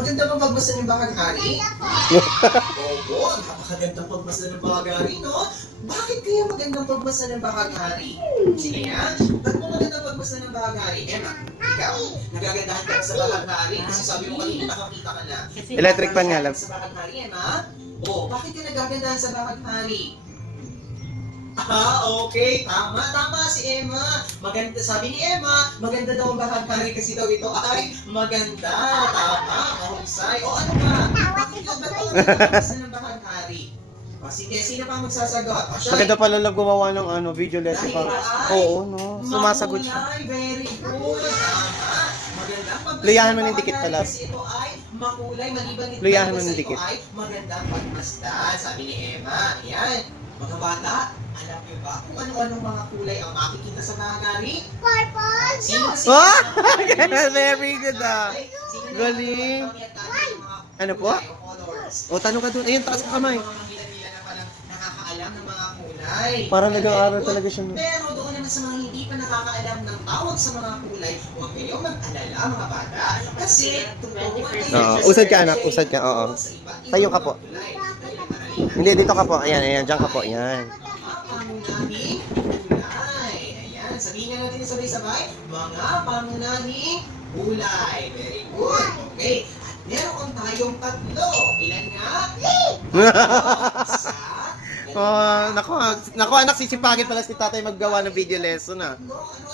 Maganda bang pagbasa ng bahaghari? Oo, napakagandang pagbasa ng bahaghari, no? Bakit kaya magandang pagbasa ng bahaghari? Sige nga, ba't mo magandang pagbasa ng bahaghari? Emma, ikaw, nagagandahan ka ba sa bahaghari? Kasi sabi mo kanina nakakita ka na. Electric fan nga lang. Sa bahaghari, Emma? Oo, bakit ka nagagandahan sa bahaghari? Ah, okay. Tama si Emma. Maganda, sabi ni Emma, maganda daw ang bahaghari kasi daw ito ay maganda. Tama, mahusay. O ano ba? Bakit ka ba ito ng bahaghari? O sige, sino pa magsasagot? O siya. Maganda pala lang gumawa ng video lesson para. Oo, no. Sumasagot siya. Mahulay, very good. Tama. Maganda ang pagbasa Luyahan mo ng ng dikit bahaghari pala. kasi ito ay makulay, maliban nito. Luyahan mo kasi ng ito dikit. ay magandang pagmasdan, sabi ni Emma. Ayan. Mga bata, alam niyo ba kung ano-anong mga kulay ang makikita sa bahaghari? Purple. Sino na Oh! Very good ah. Sino na Galing. Ano po? O, tanong ka dun. Ayun, taas ka kamay. Mga Manila na palang nakakaalam ng mga kulay. Parang nag-aaral talaga siya. Pero doon naman sa mga hindi pa nakakaalam ng tawag sa mga kulay, huwag kayong mag-alala mga bata. Kasi tuturuan kayo Oo, sa usad ka, sarili anak, usad ka, oo. sa iba't ibang Tayo ka po. kulay. Hindi, dito ka po. Ayan, dyan ka po. Ayan. Mga pangunahing kulay. Ayan, sabihin nga natin sabay-sabay. Mga pangunahing kulay. Very good. Okay. At meron tayong tatlo. Ilan nga? Isa. Nako anak, sisipagin pala si tatay maggawa ng video lesson ah.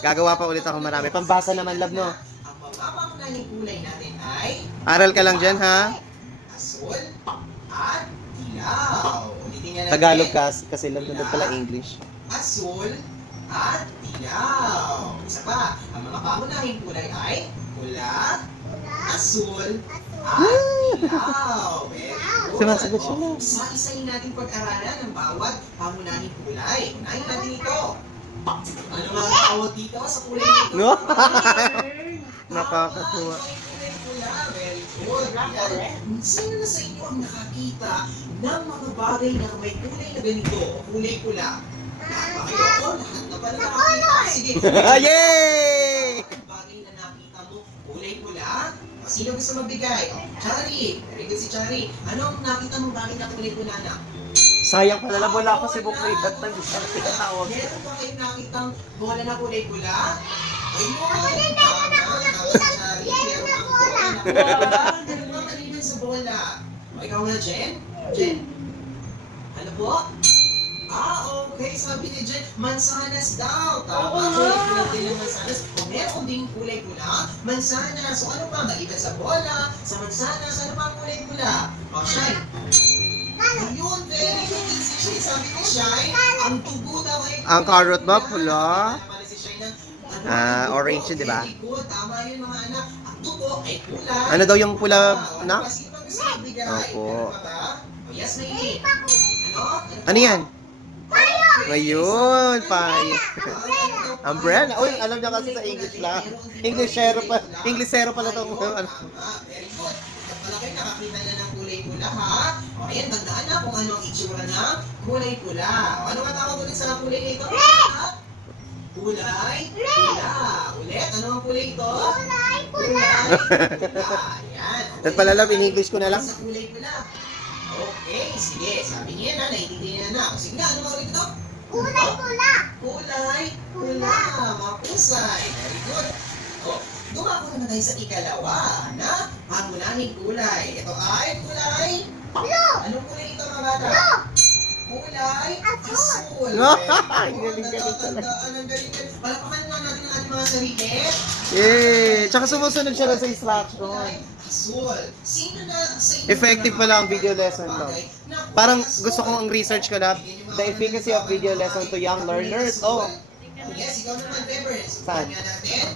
Gagawa pa ulit ako marami. Pambasa naman, love, no? Ang mga pangunahing kulay natin ay Aral ka lang dyan, ha? asul at dilaw. Ulitin nga natin. Tagalog kasi love na pala English. Asul at dilaw. Isa pa, ang mga pangunahing kulay ay pula, asul, at dilaw. Very good. Sumasagot siya na. Isa-isahin natin pag-aralan ng bawat pangunahing kulay. Unahin natin ito. Ano mga tawag dito sa kulay nito? No? Nakakatuwa. Kulay pula. Very good. Yan. Sino na sa inyo ang nakakita ng mga bagay na may kulay na ganito o kulay pula? Bakit ako? Lahat na pala nakakita. Sige. Yay! Bagay na nakita mo, kulay pula. O, sino gusto magbigay? O, Chari. Very good si Chari. Anong nakita mo bagay na kulay pula na? Sayang pala lang, wala pa si Bukay. Datang tinatawag. Meron ba kayong nakitang bola na kulay pula? Ayun! Meron ba maliban sa bola? O, ikaw nga, Jen? Jen? Ano po? Okay. Sabi ni Jen, mansanas daw. Tama. Kulay pula din ng mansanas. O, meron ding kulay pula, mansanas. So, ano pa? Maliban sa bola, sa mansanas, ano pa ang kulay pula? O, Shine. Ayun, very good din si Shine. Sabi ni Shine, ang tubo daw ay Ang carrot ba, pula? Naman si Shine ng, Orange yun, di ba? Very good. Tama yun mga anak. Ang tubo ay pula. Ano daw yung pula, na? Sino pa gusto magbigay? Opo. Meron pa ba? O, yes, Maylin. Ano? Ano yan? Ngayon, pay. Umbrella. Uy, alam niya kasi sa English lang. Englishero pala itong ano. Very good. At pala kayo nakakita na ng kulay pula, ha? O, ayan, tandaan na kung ano ang itsura ng kulay pula. O, ano nga tawag ulit sa kulay na ito? Ha? Kulay pula. Ulit, ano ang kulay ito? Kulay pula. Pula. Ayan. At pala love, in English ko na lang. Sa kulay pula. Okay, sige. Sabi niya na, naiintindihan na. O, sige na, ano ba ulit ito? Kulay pula. Kulay pula. Mapusay. Very good. O, dumako naman tayo sa ikalawa na pangunahing kulay. Ito ay kulay. Blue. Anong kulay ito mga bata? Kulay asul. No? Very Ang good. galing-galing talaga. Natatandaan ang galing. Palapakan nga natin ang ating mga sarili. Yay! Tsaka sumusunod siya na sa instruction. Kulay asul. Sino na sa inyo Effective pala ang video lesson, no? bagay na kulay Parang asul? gusto kong ang research ko na the efficacy of video lesson to young learners. Oh, Yes, ikaw naman, Peppers. Saan? Nga natin.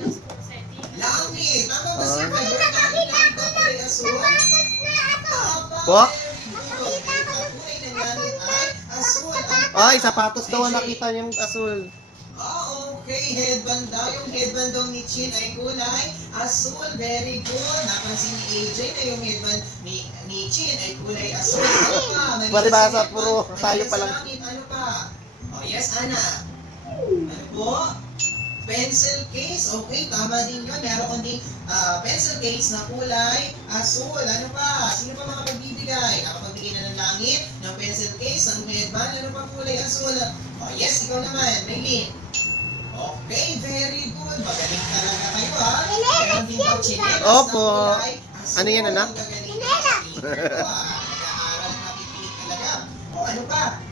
Langit. Tama ba si Ah. Pepper? Nakita ko kulay asul. Tama. Po? Nakita ko ang kulay ng langit ay asul. ay, sapatos daw ang nakita niyang asul. Okay. Headband daw. Yung headband daw ni Chin ay kulay asul. Very good. Napansin ni AJ na yung headband ni Chin ay kulay asul. Ano pa? Maliban Pwede ba sa headband, puro maliban tayo sa pa lang? langit, ano pa? Oh, yes, Ana. Ano po? Pencil case. Okay, tama din yun. Meron kang ding pencil case na kulay asul. Ano pa? Sino pa makapagbibigay? Nakapagbigay na ng langit ng pencil case. Ang medban, ano pa kulay asul? Oh, yes, ikaw naman. Maylin. Okay, very good. Magaling talaga kayo, ha? Meron din daw chinelas na Opo. kulay asul. Ano yan, anak? Magaling na ito, ha? Nag-aaral na pipilit talaga. O, ano pa?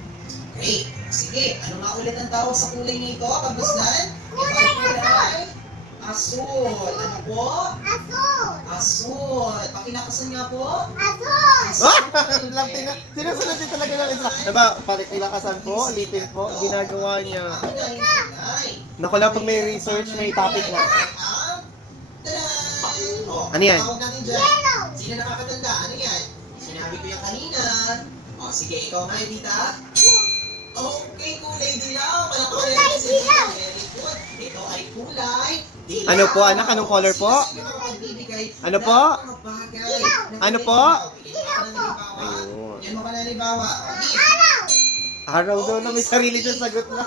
Okay, sige. Ano nga ulit ang tawag sa kulay nito, kabuslan? Kulay asul. Asul. Ano po? Asul. Asul. Pakinakasan nga po. Asul. Sinusunod din talaga ng isa. Diba, pakilakasan po, lipin po, ginagawa niya. Naku lang, pag may research, may topic na. Ano yan? Tawag natin dyan. Yellow. Sino nakakatanda? Ano yan? Sinabi ko yan kanina. O, sige, ikaw nga, Edita. Okay, kulay dilaw. Kulay dilaw. Very good. Ito ay kulay dilaw. Ano po, anak? Anong color po? Ano po? Ano po? Ayun. Yan mo ka na libawa. Araw. Araw daw na may sarili siyang sagot na.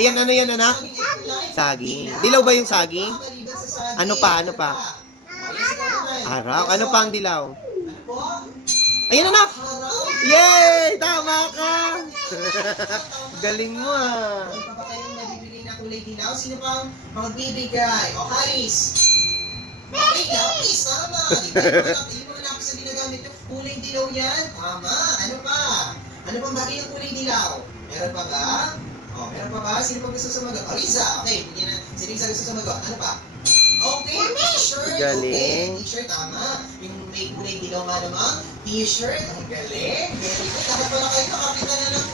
Ayan, ano yan, anak? Saging. Dilaw ba yung saging? Ano pa, ano pa? Araw. Ano pa ang dilaw? Ano po? Ayan, anak! Araw. Yay! Tama ka! Galing mo ah. Ano pa ba kayong nabibigay na kulay dilaw? Sino pang magbibigay? O, Haris. Okay, lapis. Tama. Di ba? Yung mga lapis na ginagamit nyo, kulay dilaw yan. Tama. Ano pa? Ano pang bagay ng kulay dilaw? Meron pa ba? O, meron pa ba? Sino pang gusto sumagot? O, Riza. Okay, hindi na. Sino yung gusto sumagot? Ano pa? Okay, t-shirt. Galing. Okay, t-shirt. Tama. Yung may kulay dilaw nga naman. T-shirt. Ang galing. Very good. Dapat pala kayo nakapita na ng